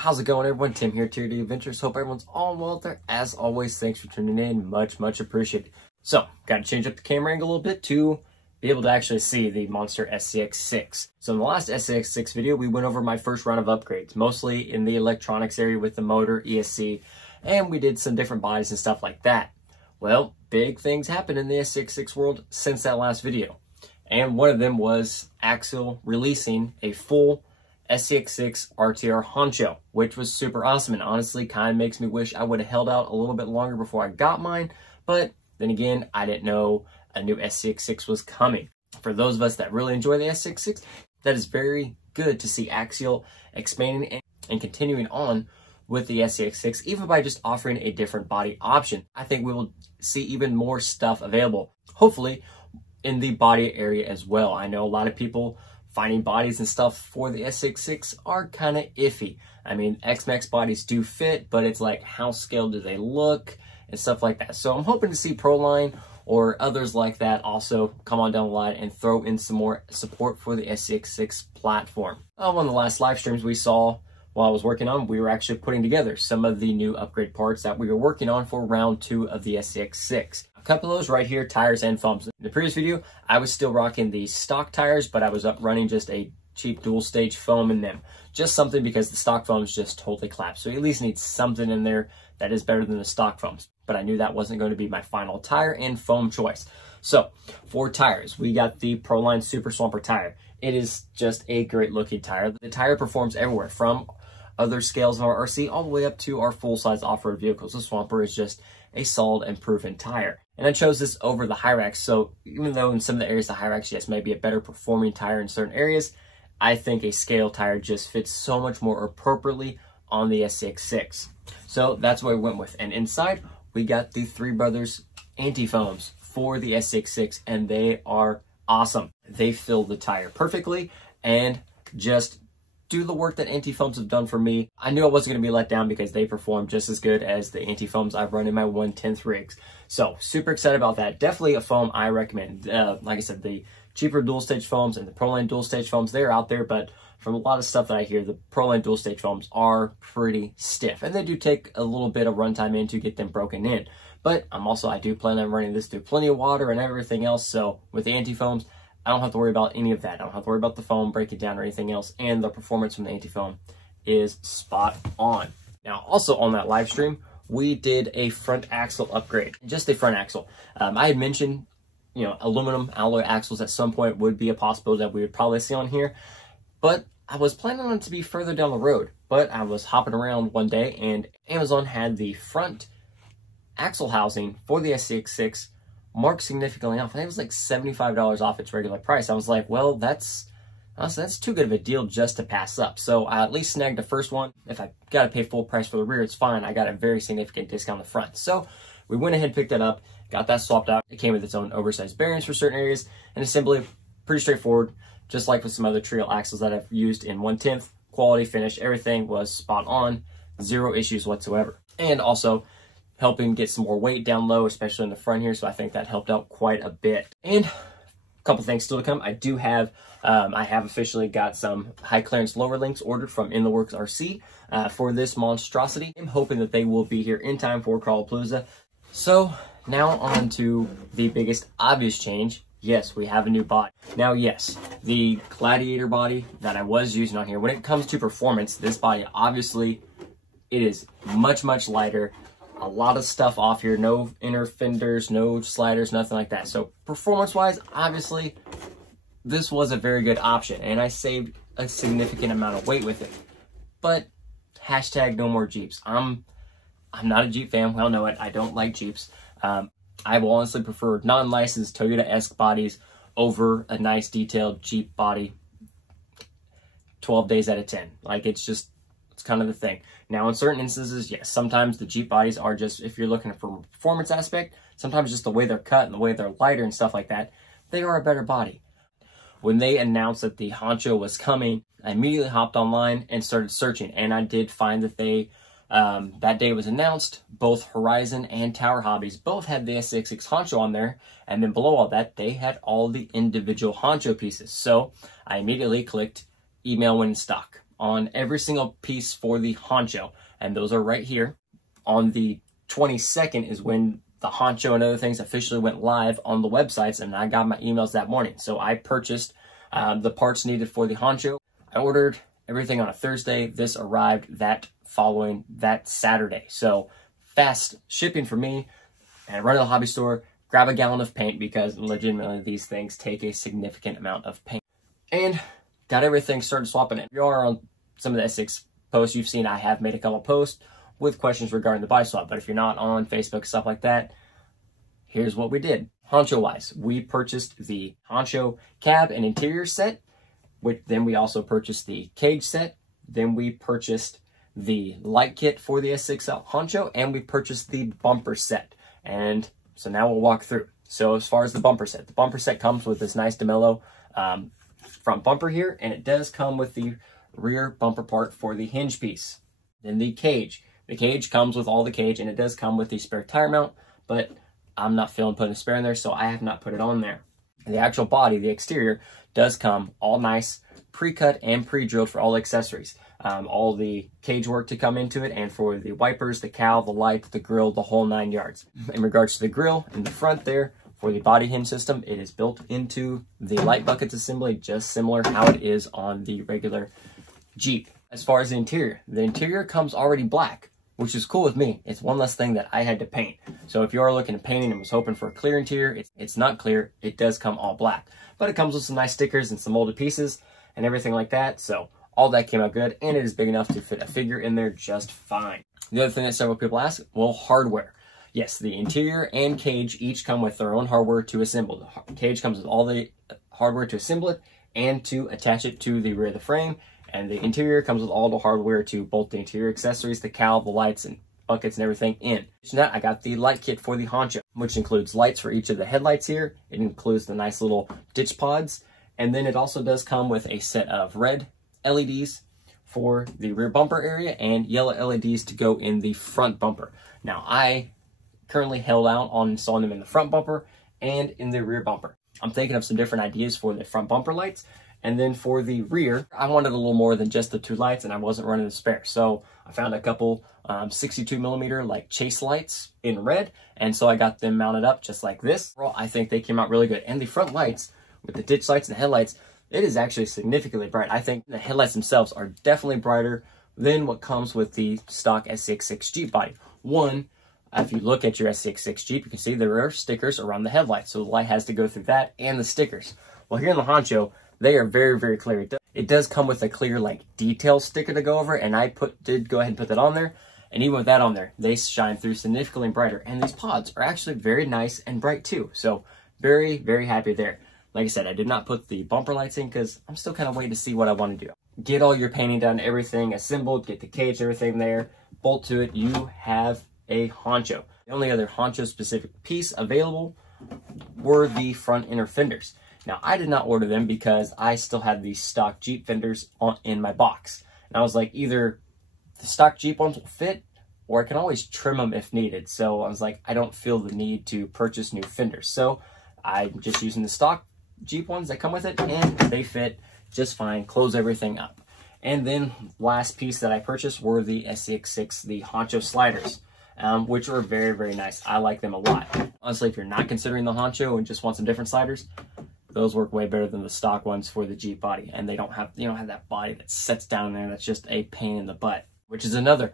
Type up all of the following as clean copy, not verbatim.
How's it going, everyone? Tim here, Tier D Adventures. Hope everyone's all well out there. As always, thanks for tuning in. Much appreciated. So, got to change up the camera angle a little bit to be able to actually see the monster SCX6. So in the last SCX6 video, we went over my first round of upgrades, mostly in the electronics area with the motor, ESC, and we did some different bodies and stuff like that. Well, big things happened in the SCX6 world since that last video. And one of them was Axial releasing a full SCX6 RTR Honcho, which was super awesome and honestly kind of makes me wish I would have held out a little bit longer before I got mine. But then again, I didn't know a new SCX6 was coming. For those of us that really enjoy the SCX6, that is very good to see Axial expanding and continuing on with the SCX6, even by just offering a different body option. I think we will see even more stuff available, hopefully in the body area as well. I know a lot of people finding bodies and stuff for the SCX6 are kind of iffy. I mean, X-Max bodies do fit, but it's like, how scaled do they look and stuff like that. So I'm hoping to see Proline or others like that also come on down the line and throw in some more support for the SCX6 platform. One of the last live streams we saw while I was working on, we were actually putting together some of the new upgrade parts that we were working on for round 2 of the SCX6. A couple of those right here, tires and foams. In the previous video, I was still rocking the stock tires, but I was up running just a cheap dual stage foam in them. Just something because the stock foams just totally collapsed. So you at least need something in there that is better than the stock foams. But I knew that wasn't going to be my final tire and foam choice. So for tires, we got the Proline Super Swamper tire. It is just a great looking tire. The tire performs everywhere from other scales of our RC all the way up to our full-size off-road vehicles. The Swamper is just a solid and proven tire. And I chose this over the Hyrax, so even though in some of the areas the Hyrax, yes, may be a better performing tire in certain areas, I think a scale tire just fits so much more appropriately on the SCX6. So that's what we went with. And inside, we got the Three Brothers anti-foams for the SCX6, and they are awesome. They fill the tire perfectly and just do the work that anti-foams have done for me. I knew I wasn't going to be let down because they perform just as good as the anti-foams I've run in my 1/10 rigs. So super excited about that. Definitely a foam I recommend. Like I said, the cheaper dual stage foams and the Proline dual stage foams, they're out there, but from a lot of stuff that I hear, the Proline dual stage foams are pretty stiff, and they do take a little bit of runtime in to get them broken in. But I do plan on running this through plenty of water and everything else. So with the anti-foams, I don't have to worry about any of that. I don't have to worry about the foam breaking down or anything else, and the performance from the anti-foam is spot on. Now, also on that live stream, we did a front axle upgrade, just a front axle. I had mentioned, aluminum alloy axles at some point would be a possibility that we would probably see on here, but I was planning on it to be further down the road. But I was hopping around one day, and Amazon had the front axle housing for the SCX6 marked significantly off. I think it was like $75 off its regular price. I was like, well, that's too good of a deal just to pass up. So I at least snagged the first one. If I got to pay full price for the rear, it's fine. I got a very significant discount on the front. So we went ahead and picked that up, got that swapped out. It came with its own oversized bearings for certain areas, and assembly pretty straightforward, just like with some other trio axles that I've used in 1/10. Quality, finish, everything was spot on, zero issues whatsoever. And also helping get some more weight down low, especially in the front here. So I think that helped out quite a bit. And a couple things still to come. I do have, I have officially got some high clearance lower links ordered from In The Works RC for this monstrosity. I'm hoping that they will be here in time for Crawlapalooza. So now on to the biggest obvious change. Yes, we have a new body. Now, yes, the Gladiator body that I was using on here, when it comes to performance, this body, obviously, it is much lighter. A lot of stuff off here, no inner fenders, no sliders, nothing like that. So performance-wise, obviously, this was a very good option, and I saved a significant amount of weight with it. But hashtag no more Jeeps. I'm not a Jeep fan. Well, know it. I don't like Jeeps. I will honestly prefer non-licensed Toyota-esque bodies over a nice detailed Jeep body 12 days out of 10. Like, it's kind of the thing. Now, in certain instances, yes, sometimes the Jeep bodies are just, if you're looking for a performance aspect, sometimes just the way they're cut and the way they're lighter and stuff like that, they are a better body. When they announced that the Honcho was coming, I immediately hopped online and started searching, and I did find that they, that day it was announced, both Horizon and Tower Hobbies both had the SCX6 Honcho on there, and then below all that, they had all the individual Honcho pieces. So I immediately clicked email when in stock on every single piece for the Honcho, and those are right here. On the 22nd is when the Honcho and other things officially went live on the websites, and I got my emails that morning. So I purchased the parts needed for the Honcho. I ordered everything on a Thursday. This arrived that Saturday. So fast shipping for me. And I run to the hobby store, grab a gallon of paint because legitimately these things take a significant amount of paint. And got everything started swapping it. If you are on some of the SCx posts you've seen, I have made a couple posts with questions regarding the body swap. But if you're not on Facebook, stuff like that, here's what we did. Honcho-wise, we purchased the Honcho cab and interior set. Then we also purchased the cage set. Then we purchased the light kit for the SCx Honcho, and we purchased the bumper set. And so now we'll walk through. So as far as the bumper set comes with this nice DeMello front bumper here, and it does come with the rear bumper part for the hinge piece. Then the cage. The cage comes with all the cage, and it does come with the spare tire mount, but I'm not feeling putting a spare in there, so I have not put it on there. And the actual body, the exterior, does come all nice, pre-cut and pre-drilled for all accessories. All the cage work to come into it, and for the wipers, the cowl, the light, the grill, the whole 9 yards. In regards to the grill in the front there, for the body hinge system, it is built into the light buckets assembly, just similar how it is on the regular Jeep. As far as the interior comes already black, which is cool with me. It's one less thing that I had to paint. So if you are looking at painting and was hoping for a clear interior, it's not clear. It does come all black. But it comes with some nice stickers and some molded pieces and everything like that. So all that came out good, and it is big enough to fit a figure in there just fine. The other thing that several people ask, well, hardware. Yes, the interior and cage each come with their own hardware to assemble. The cage comes with all the hardware to assemble it and to attach it to the rear of the frame. And the interior comes with all the hardware to bolt the interior accessories, the cowl, the lights, and buckets and everything in. So now I got the light kit for the Honcho, which includes lights for each of the headlights here. It includes the nice little ditch pods. And then it also does come with a set of red LEDs for the rear bumper area and yellow LEDs to go in the front bumper. Now, I currently held out on installing them in the front bumper and in the rear bumper. I'm thinking of some different ideas for the front bumper lights. And then for the rear, I wanted a little more than just the 2 lights, and I wasn't running a spare. So I found a couple 62mm like chase lights in red, and so I got them mounted up just like this. Well, I think they came out really good. And the front lights, with the ditch lights and headlights, it is actually significantly bright. I think the headlights themselves are definitely brighter than what comes with the stock SCx6 Jeep body. One, if you look at your SCx6 Jeep, you can see there are stickers around the headlights, so the light has to go through that and the stickers. Well, here in the Honcho, they are very, very clear. It does come with a clear, like, detail sticker to go over, and I did go ahead and put that on there. And even with that on there, they shine through significantly brighter. And these pods are actually very nice and bright too. So very, very happy there. Like I said, I did not put the bumper lights in because I'm still kind of waiting to see what I want to do. Get all your painting done, everything assembled, get the cage, everything there, bolt to it. You have a Honcho. The only other Honcho specific piece available were the front inner fenders. Now, I did not order them because I still had the stock Jeep fenders in my box. And I was like, either the stock Jeep ones will fit, or I can always trim them if needed. So I was like, I don't feel the need to purchase new fenders. So I'm just using the stock Jeep ones that come with it, and they fit just fine, close everything up. And then last piece that I purchased were the SCx6, the Honcho sliders, which were very, very nice. I like them a lot. Honestly, if you're not considering the Honcho and just want some different sliders, those work way better than the stock ones for the Jeep body. And they don't have, you don't have that body that sets down there. That's just a pain in the butt, which is another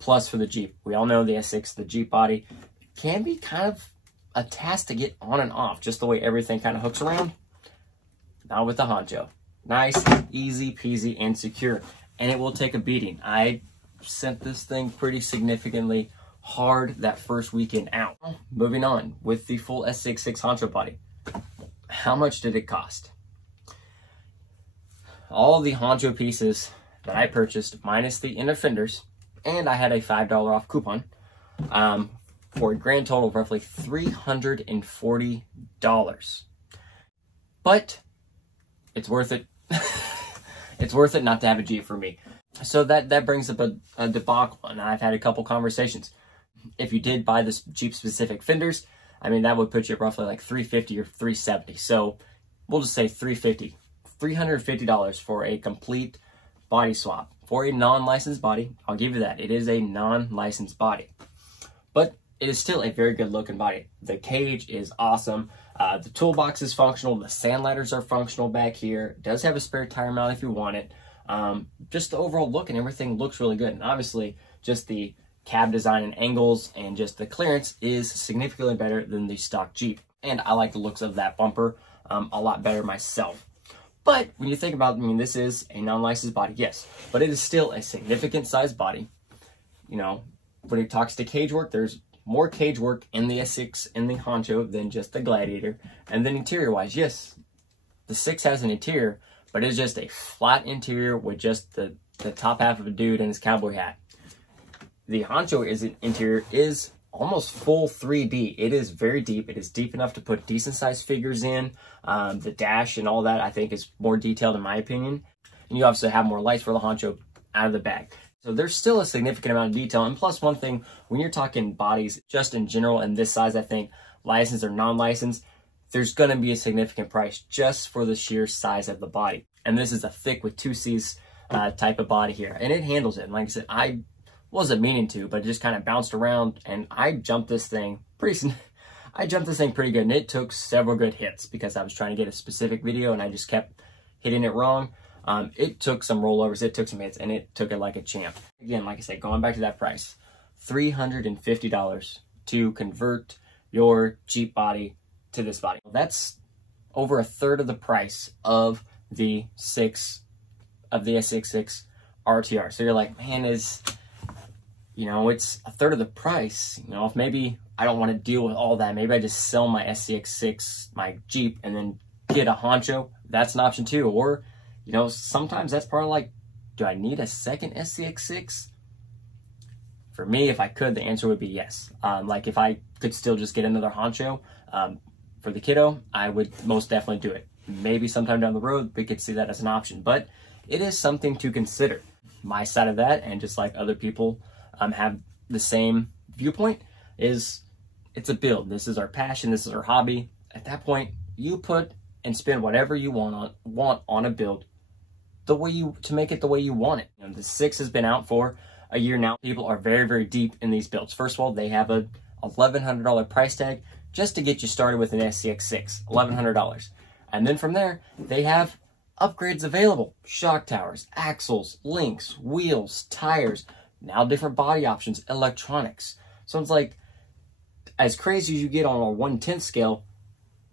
plus for the Jeep. We all know the SCx, the Jeep body, can be kind of a task to get on and off, just the way everything kind of hooks around. Not with the Honcho. Nice, easy peasy, and secure. And it will take a beating. I sent this thing pretty significantly hard that first weekend out. Moving on with the full SCx6 Honcho body. How much did it cost? All the Honcho pieces that I purchased, minus the inner fenders, and I had a $5 off coupon, for a grand total of roughly $340. But it's worth it. It's worth it not to have a Jeep for me. So that brings up a debacle, and I've had a couple conversations. If you did buy this Jeep specific fenders, I mean, that would put you at roughly like $350 or $370. So we'll just say $350 for a complete body swap. For a non-licensed body, I'll give you that. It is a non-licensed body. But it is still a very good looking body. The cage is awesome. The toolbox is functional. The sand ladders are functional back here. It does have a spare tire mount if you want it. Just the overall look and everything looks really good. And obviously, just the cab design and angles and just the clearance is significantly better than the stock Jeep. And I like the looks of that bumper a lot better myself. But when you think about it, I mean, this is a non-licensed body, yes, but it is still a significant size body. You know, when it talks to cage work, there's more cage work in the SX in the Honcho than just the Gladiator. And then interior-wise, yes, the 6 has an interior, but it's just a flat interior with just the top half of a dude and his cowboy hat. The Honcho interior is almost full 3D. It is very deep. It is deep enough to put decent sized figures in. The dash and all that I think is more detailed in my opinion. And you obviously have more lights for the Honcho out of the bag. So there's still a significant amount of detail. And plus one thing, when you're talking bodies just in general and this size, I think licensed or non-licensed, there's going to be a significant price just for the sheer size of the body. And this is a thick with 2Cs type of body here. And it handles it. And like I said, I wasn't meaning to, but it just kind of bounced around and I jumped this thing pretty good, and it took several good hits because I was trying to get a specific video and I just kept hitting it wrong. It took some rollovers, it took some hits, and it took it like a champ. Again, like I said, going back to that price, $350 to convert your Jeep body to this body. That's over a third of the price of the SX6 RTR. So you're like, man, you know, it's a third of the price. You know, if maybe I don't want to deal with all that, maybe I just sell my SCX6, my Jeep, and then get a Honcho. That's an option too. Or, you know, sometimes that's part of like, do I need a second SCX6? For me, if I could, the answer would be yes. Like if I could still just get another Honcho for the kiddo, I would most definitely do it. Maybe sometime down the road, we could see that as an option, but it is something to consider. My side of that, and just like other people have the same viewpoint, is it's a build. This is our passion. This is our hobby. At that point, you put and spend whatever you want on a build the way to make it the way you want it. You know, the 6 has been out for a year now. People are very, very deep in these builds. First of all, they have a $1,100 price tag just to get you started with an SCX6, $1,100. And then from there, they have upgrades available. Shock towers, axles, links, wheels, tires, now different body options, electronics. So it's like, as crazy as you get on a 1/10 scale,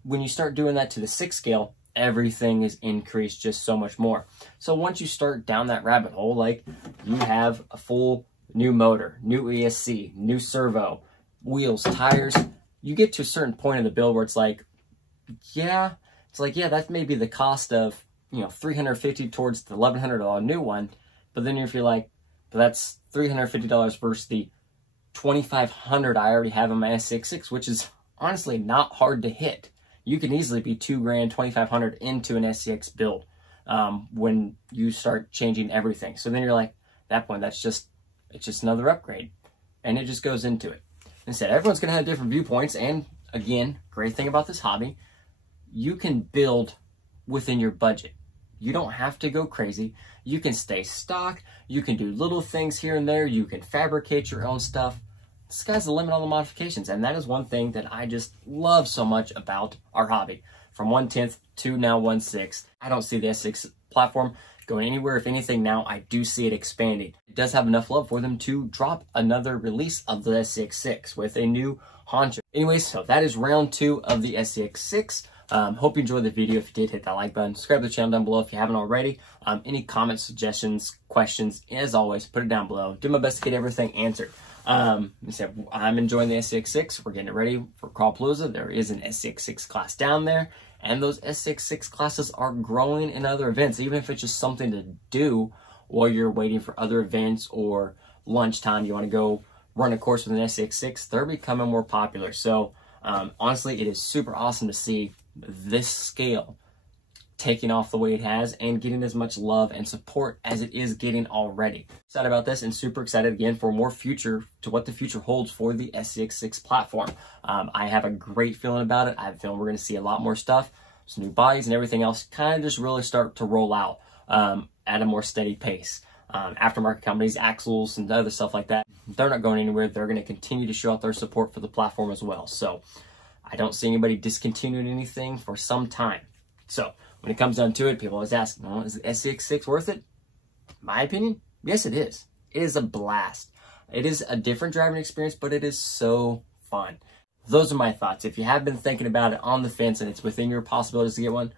when you start doing that to the 6 scale, everything is increased just so much more. So once you start down that rabbit hole, like you have a full new motor, new ESC, new servo, wheels, tires, you get to a certain point in the build where it's like, yeah, that may be the cost of, you know, $350 towards the $1,100 new one. But then if you're like, but that's $350 versus the $2,500 I already have in my SX6, which is honestly not hard to hit. You can easily be $2,000, $2,500 into an SCX build when you start changing everything. So then you're like, at that point, it's just another upgrade, and it just goes into it. Instead, everyone's gonna have different viewpoints, and again, great thing about this hobby, you can build within your budget. You don't have to go crazy. You can stay stock. You can do little things here and there. You can fabricate your own stuff. The sky's the limit on the modifications. And that is one thing that I just love so much about our hobby. From 1/10 to now 1/6, I don't see the SX platform going anywhere. If anything, now I do see it expanding. It does have enough love for them to drop another release of the SX6 with a new Honcho. Anyways, so that is round 2 of the SX6. Hope you enjoyed the video. If you did, hit that like button. Subscribe to the channel down below if you haven't already. Any comments, suggestions, questions, as always, put it down below. Do my best to get everything answered. I'm enjoying the SX6. We're getting it ready for Crawlpalooza. There is an SX6 class down there, and those SX6 classes are growing in other events, even if it's just something to do while you're waiting for other events or lunchtime. You want to go run a course with an SX6. They're becoming more popular. So honestly, it is super awesome to see this scale taking off the way it has and getting as much love and support as it is getting already. Excited about this and super excited again for more future, to what the future holds for the SCX6 platform. I have a great feeling about it. I have a feeling we're going to see a lot more stuff, some new bodies and everything else kind of just really start to roll out. at a more steady pace. Aftermarket companies, axles and other stuff like that, they're not going anywhere. They're going to continue to show out their support for the platform as well. So I don't see anybody discontinuing anything for some time. So when it comes down to it, people always ask, well, is the SCX6 worth it? My opinion, yes, it is. It is a blast. It is a different driving experience, but it is so fun. Those are my thoughts. If you have been thinking about it on the fence and it's within your possibilities to get one,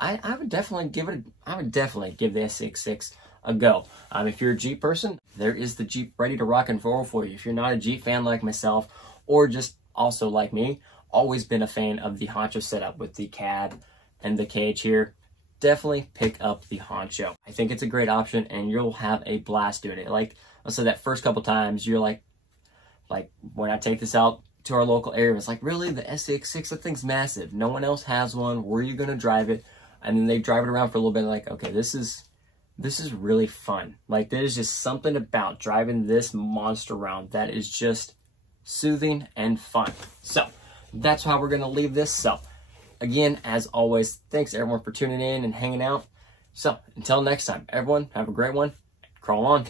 I would definitely give the SCX6 a go. If you're a Jeep person, there is the Jeep ready to rock and roll for you. If you're not a Jeep fan like myself, or just also like me, always been a fan of the Honcho setup with the cab and the cage here, definitely pick up the Honcho. I think it's a great option and you'll have a blast doing it. Like I said, that first couple times you're like when I take this out to our local area, it's like, really, the SCX6, that thing's massive. No one else has one. Where are you going to drive it? And then they drive it around for a little bit, like, okay, this is really fun. Like, there's just something about driving this monster around that is just soothing and fun. So that's how we're going to leave this. So again, as always, thanks everyone for tuning in and hanging out. So until next time, everyone, have a great one. Crawl on.